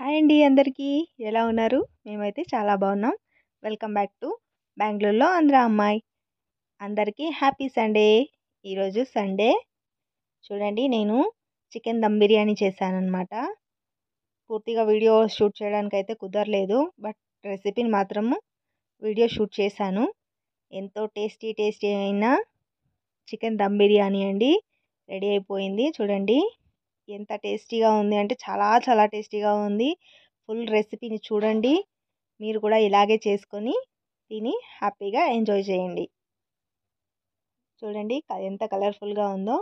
Hi అండి అందరికీ ఎలా ఉన్నారు? మేమైతే చాలా బాగున్నాం. వెల్కమ్ బ్యాక్ టు బెంగళూరులో ఆంధ్ర అమ్మాయి. అందరికీ హ్యాపీ సండే. ఈరోజు సండే. చూడండి, నేను చికెన్ దమ్ బిర్యానీ చేశానన్నమాట. పూర్తిగా వీడియో షూట్ చేయడానికి అయితే కుదరలేదు, బట్ రెసిపీని మాత్రము వీడియో షూట్ చేశాను. ఎంతో టేస్టీ అయిన చికెన్ దమ్ బిర్యానీ అండి రెడీ అయిపోయింది. చూడండి ఎంత టేస్టీగా ఉంది అంటే చాలా టేస్టీగా ఉంది. ఫుల్ రెసిపీని చూడండి. మీరు కూడా ఇలాగే చేసుకొని తిని హ్యాపీగా ఎంజాయ్ చేయండి. చూడండి ఎంత కలర్ఫుల్గా ఉందో.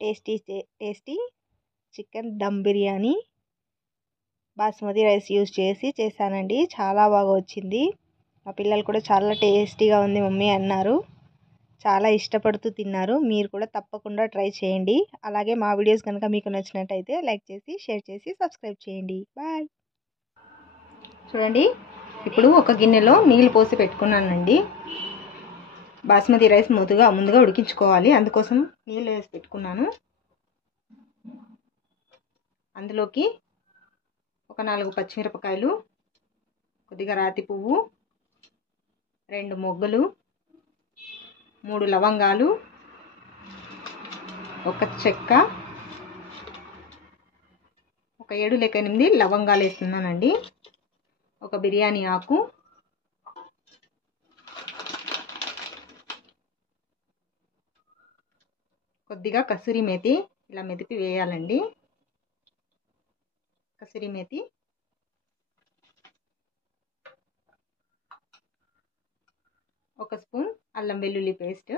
Tasty chicken dum biryani basmati rice use చేసి చేశానండి. చాలా బాగా వచ్చింది. మా పిల్లలు కూడా చాలా టేస్టీగా ఉంది మమ్మీ అన్నారు. చాలా ఇష్టపడుతూ తిన్నారు. మీరు కూడా తప్పకుండా ట్రై చేయండి. అలాగే మా వీడియోస్ కనుక మీకు నచ్చినట్టయితే లైక్ చేసి, షేర్ చేసి, సబ్స్క్రైబ్ చేయండి. బాయ్. చూడండి, ఇప్పుడు ఒక గిన్నెలో నీళ్ళు పోసి పెట్టుకున్నానండి. బాస్మతి రైస్ ముందుగా ఉడికించుకోవాలి. అందుకోసం నీళ్ళు వేసి పెట్టుకున్నాను. అందులోకి ఒక 4 పచ్చిమిరపకాయలు, కొద్దిగా రాతి పువ్వు, 2 మొగ్గలు, 3 లవంగాలు, ఒక చెక్క, ఒక 7 లేక 8 లవంగాలు వేస్తున్నానండి. ఒక బిర్యానీ ఆకు, కొద్దిగా కసూరి మేతి ఇలా మెదిపి వేయాలండి. కసూరి మేతి, ఒక స్పూన్ అల్లం వెల్లుల్లి పేస్ట్,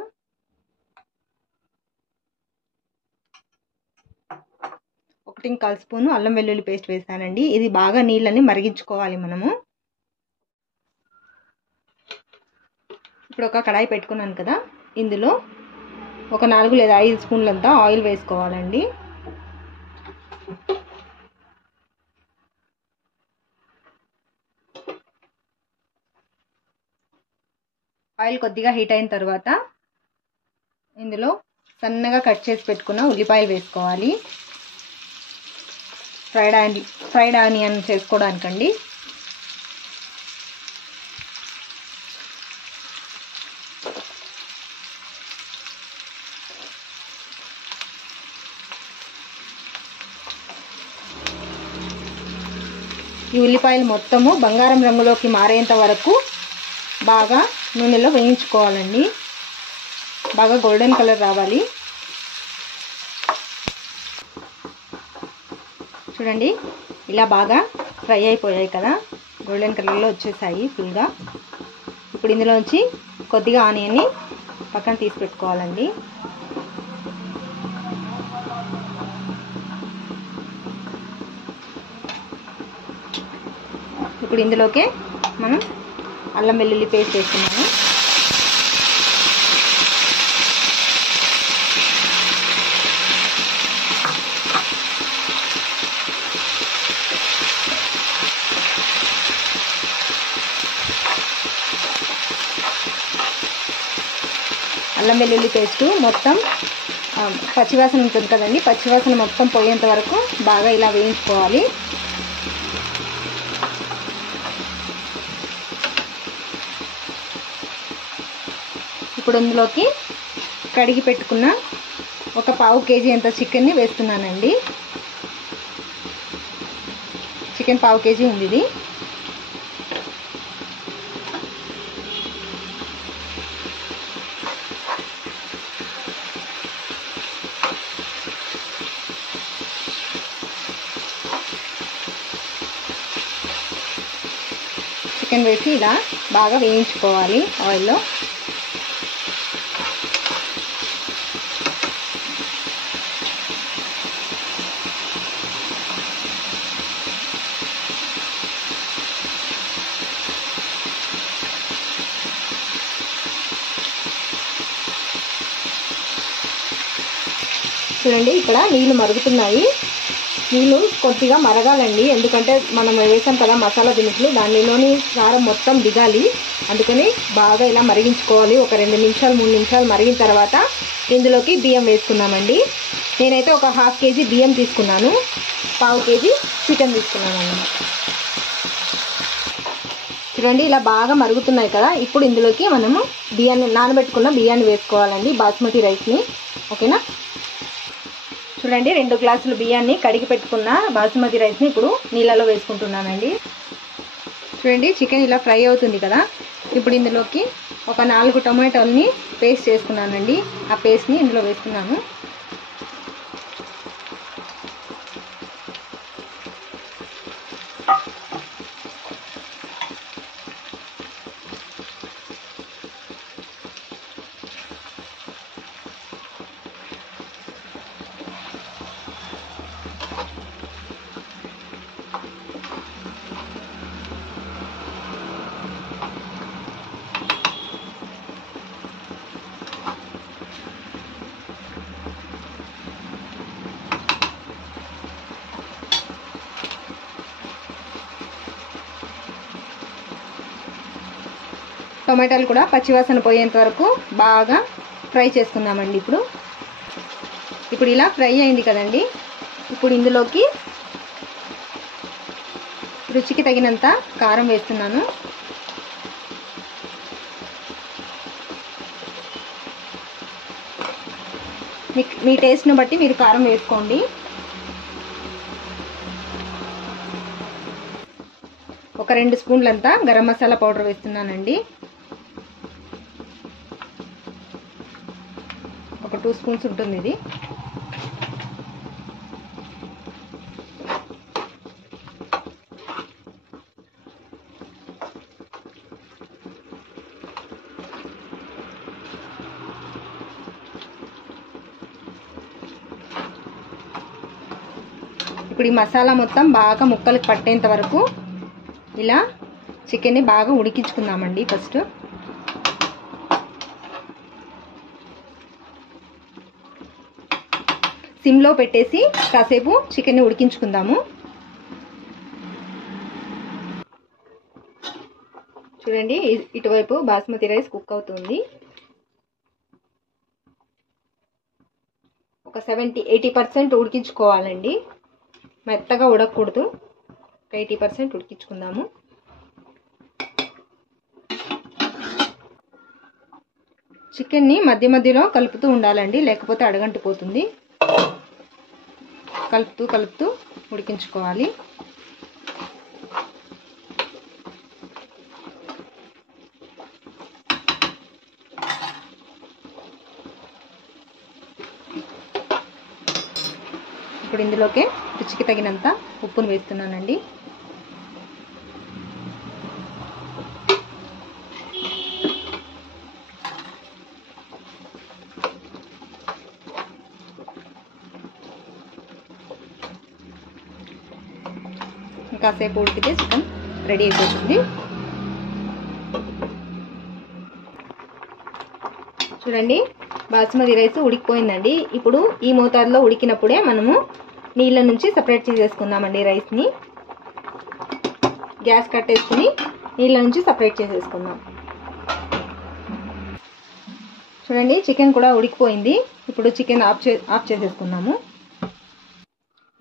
1.25 స్పూను అల్లం వెల్లుల్లి పేస్ట్ వేసానండి. ఇది బాగా నీళ్ళని మరిగించుకోవాలి మనము. ఇప్పుడు ఒక కడాయి పెట్టుకున్నాను కదా, ఇందులో ఒక 4 లేదా 5 స్పూన్లంతా ఆయిల్ వేసుకోవాలండి. ఆయిల్ కొద్దిగా హీట్ అయిన తర్వాత ఇందులో సన్నగా కట్ చేసి పెట్టుకున్న ఉల్లిపాయలు వేసుకోవాలి. ఫ్రైడ్ ఆనియన్ చేసుకోవడానికండి. ఈ ఉల్లిపాయలు మొత్తము బంగారం రంగులోకి మారేంత వరకు బాగా నూనెలో వేయించుకోవాలండి. బాగా గోల్డెన్ కలర్ రావాలి. చూడండి, ఇలా బాగా ఫ్రై అయిపోయాయి కదా, గోల్డెన్ కలర్లో వచ్చేసాయి ఫుల్గా. ఇప్పుడు ఇందులోంచి కొద్దిగా ఆనియన్ని పక్కన తీసి పెట్టుకోవాలండి. ఇప్పుడు ఇందులోకే మనం అల్లం వెల్లుల్లి పేస్ట్ వేస్తున్నాము. అల్లం వెల్లుల్లి పేస్ట్ మొత్తం పచ్చివాసన ఉంటుంది కదండి, పచ్చివాసన మొత్తం పోయేంత వరకు బాగా ఇలా వేయించుకోవాలి. ఇప్పుడు ఇందులోకి కడిగి పెట్టుకున్న ఒక 1/4 కేజీ అంత చికెన్ని వేస్తున్నానండి. చికెన్ 1/4 కేజీ ఉంది ఇది. చికెన్ వేసి ఇలా బాగా వేయించుకోవాలి ఆయిల్లో. చూడండి, ఇక్కడ నీళ్ళు మరుగుతున్నాయి. నీళ్ళు కొద్దిగా మరగాలండి, ఎందుకంటే మనం వేసాం కదా మసాలా దినుసులు, దానిలోని కారం మొత్తం దిగాలి. అందుకని బాగా ఇలా మరిగించుకోవాలి. ఒక 2 నిమిషాలు 3 నిమిషాలు మరిగిన తర్వాత ఇందులోకి బియ్యం వేసుకున్నామండి. నేనైతే ఒక 1/2 కేజీ బియ్యం తీసుకున్నాను. పావు కేజీ చికెన్ తీసుకున్నానండి. చూడండి ఇలా బాగా మరుగుతున్నాయి కదా. ఇప్పుడు ఇందులోకి మనము బియ్యాన్ని, నానబెట్టుకున్న బియ్యాన్ని వేసుకోవాలండి, బాస్మతి రైస్ని. ఓకేనా. చూడండి 2 గ్లాసులు బియ్యాన్ని కడిగి పెట్టుకున్న బాస్మతి రైస్ని ఇప్పుడు నీళ్ళలో వేసుకుంటున్నానండి. చూడండి చికెన్ ఇలా ఫ్రై అవుతుంది కదా. ఇప్పుడు ఇందులోకి ఒక 4 టొమాటోల్ని పేస్ట్ చేసుకున్నానండి. ఆ పేస్ట్ని ఇందులో వేస్తున్నాను. టొమాటోలు కూడా పచ్చివాసన పోయేంత వరకు బాగా ఫ్రై చేసుకుందామండి. ఇప్పుడు ఇలా ఫ్రై అయింది కదండి. ఇప్పుడు ఇందులోకి రుచికి తగినంత కారం వేస్తున్నాను. మీ టేస్ట్ను బట్టి మీరు కారం వేసుకోండి. ఒక 2 స్పూన్లంతా గరం మసాలా పౌడర్ వేస్తున్నానండి. ఒక 2 స్పూన్స్ ఉంటుంది ఇది. ఇప్పుడు ఈ మసాలా మొత్తం బాగా ముక్కలకు పట్టేంత వరకు ఇలా చికెన్ని బాగా ఉడికించుకుందామండి. ఫస్ట్ సిమ్లో పెట్టేసి కాసేపు చికెన్ని ఉడికించుకుందాము. చూడండి ఇటువైపు బాస్మతి రైస్ కుక్ అవుతుంది. ఒక 70-80% ఉడికించుకోవాలండి. మెత్తగా ఉడకకూడదు. 80% ఉడికించుకుందాము. చికెన్ని మధ్య మధ్యలో కలుపుతూ ఉండాలండి, లేకపోతే అడగంటిపోతుంది. కలుపుతూ ఉడికించుకోవాలి. ఇప్పుడు ఇందులోకి రుచికి తగినంత ఉప్పును వేస్తున్నానండి. కాసేపు ఉడికితే చికెన్ రెడీ అయిపోతుంది. చూడండి బాస్మతి రైస్ ఉడికిపోయిందండి. ఇప్పుడు ఈ మోతాదులో ఉడికినప్పుడే మనము నీళ్ళ నుంచి సపరేట్ చేసేసుకుందామండి రైస్ని. గ్యాస్ కట్టేసుకుని నీళ్ళ నుంచి సపరేట్ చేసేసుకుందాం. చూడండి చికెన్ కూడా ఉడికిపోయింది. ఇప్పుడు చికెన్ ఆఫ్ చేసేసుకుందాము.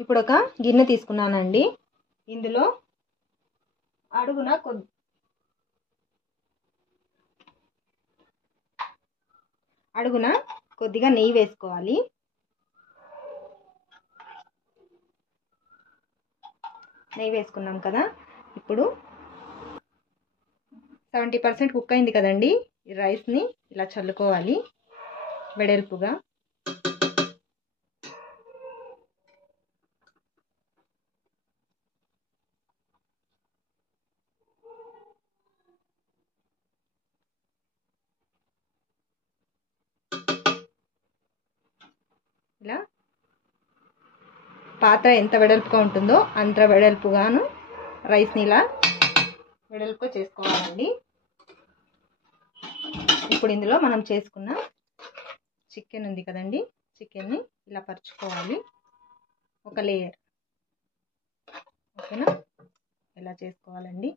ఇప్పుడు ఒక గిన్నె తీసుకున్నానండి. ఇందులో అడుగున కొద్దిగా నెయ్యి వేసుకోవాలి. నెయ్యి వేసుకున్నాం కదా. ఇప్పుడు 70% కుక్ అయింది కదండి. ఈ రైస్ని ఇలా చల్లుకోవాలి వెడల్పుగా. ఇలా పాత్ర ఎంత వెడల్పుగా ఉంటుందో అంత వెడల్పుగాను రైస్ని ఇలా వెడల్పుగా చేసుకోవాలండి. ఇప్పుడు ఇందులో మనం చేసుకున్న చికెన్ ఉంది కదండి, చికెన్ని ఇలా పరుచుకోవాలి ఒక లేయర్. ఓకేనా, ఇలా చేసుకోవాలండి.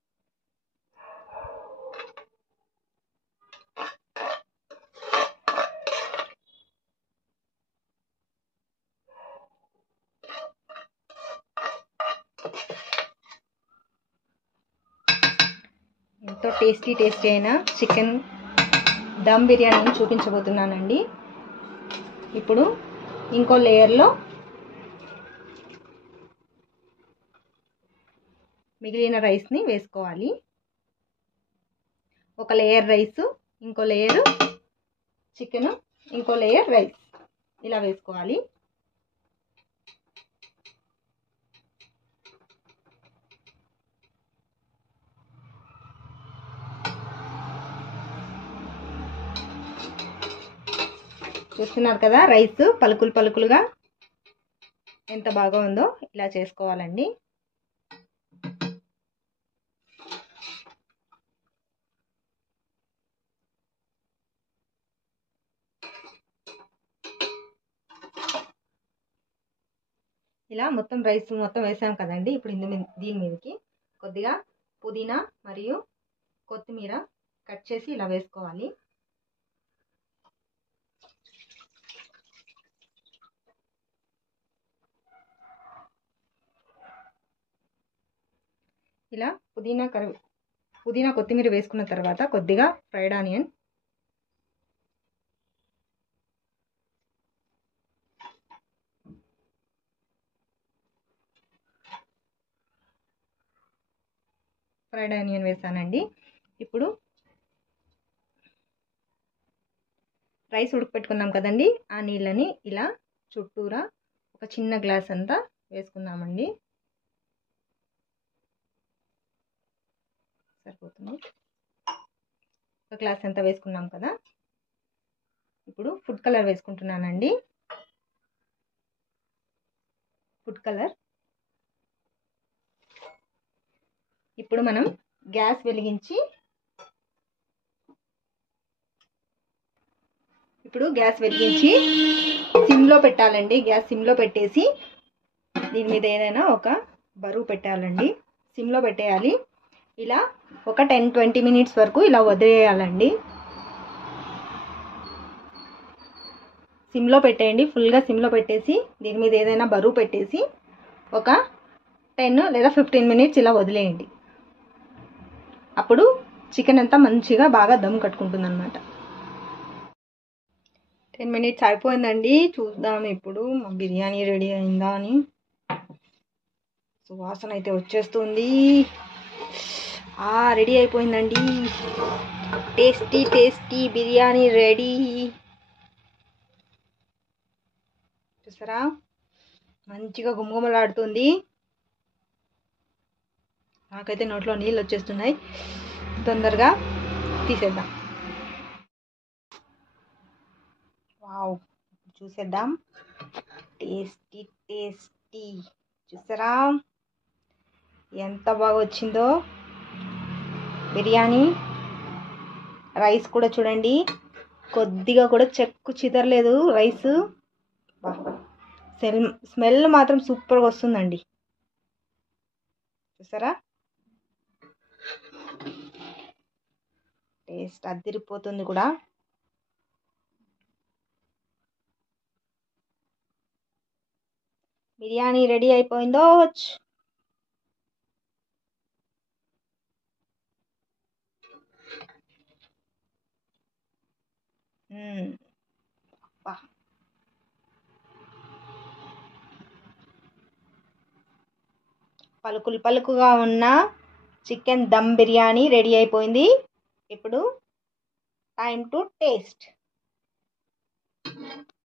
ఎంతో టేస్టీ అయిన చికెన్ దమ్ బిర్యానీని చూపించబోతున్నానండి. ఇప్పుడు ఇంకో లేయర్లో మిగిలిన రైస్ని వేసుకోవాలి. ఒక లేయర్ రైస్, ఇంకో లేయర్ చికెన్, ఇంకో లేయర్ రైస్ ఇలా వేసుకోవాలి. చూస్తున్నారు కదా, రైస్ పలుకులుగా ఎంత బాగా ఉందో. ఇలా చేసుకోవాలండి. ఇలా మొత్తం రైస్ మొత్తం వేసాం కదండి. ఇప్పుడు దీని మీదకి కొద్దిగా పుదీనా మరియు కొత్తిమీర కట్ చేసి ఇలా వేసుకోవాలి. ఇలా పుదీనా కొత్తిమీర వేసుకున్న తర్వాత కొద్దిగా ఫ్రైడ్ ఆనియన్, వేసానండి. ఇప్పుడు రైస్ ఉడకపెట్టుకున్నాం కదండి, ఆ నీళ్ళని ఇలా చుట్టూరా ఒక చిన్న గ్లాస్ అంతా వేసుకుందామండి. సరిపోతుంది. ఒక గ్లాస్ అంతా వేసుకున్నాం కదా. ఇప్పుడు ఫుడ్ కలర్ వేసుకుంటున్నానండి. Food colour. ఇప్పుడు మనం గ్యాస్ వెలిగించి సిమ్లో పెట్టాలండి. గ్యాస్ సిమ్లో పెట్టేసి దీని మీద ఏదైనా ఒక బరువు పెట్టాలండి. సిమ్లో పెట్టేయాలి. ఇలా ఒక 10-20 మినిట్స్ వరకు ఇలా వదిలేయాలండి. సిమ్లో పెట్టేయండి. ఫుల్గా సిమ్లో పెట్టేసి దీని మీద ఏదైనా బరువు పెట్టేసి ఒక 10 లేదా 15 మినిట్స్ ఇలా వదిలేయండి. అప్పుడు చికెన్ అంతా మంచిగా బాగా దమ్ కట్టుకుంటుంది అన్నమాట. 10 మినిట్స్ అయిపోయిందండి. చూద్దాం ఇప్పుడు మా బిర్యానీ రెడీ అయిందా అని. సువాసన అయితే వచ్చేస్తుంది. రెడీ అయిపోయిందండి. Tasty biryani ready. చూసారా, మంచిగా గుమగుమలాడుతుంది. నాకైతే నోట్లో నీళ్ళు వచ్చేస్తున్నాయి. తొందరగా తీసేద్దాం. వావ్, చూసేద్దాం. టేస్టీ. చూసారా ఎంత బాగా వచ్చిందో బిర్యానీ. రైస్ కూడా చూడండి, కొద్దిగా కూడా చెక్కు చిదరలేదు రైస్. స్మెల్ మాత్రం సూపర్గా వస్తుందండి. చూసారా, టేస్ట్ అదిరిపోతుంది కూడా. బిర్యానీ రెడీ అయిపోయిందో. పలుకుగా ఉన్న చికెన్ దమ్ బిర్యానీ రెడీ అయిపోయింది. ఇప్పుడు టైం టు టేస్ట్.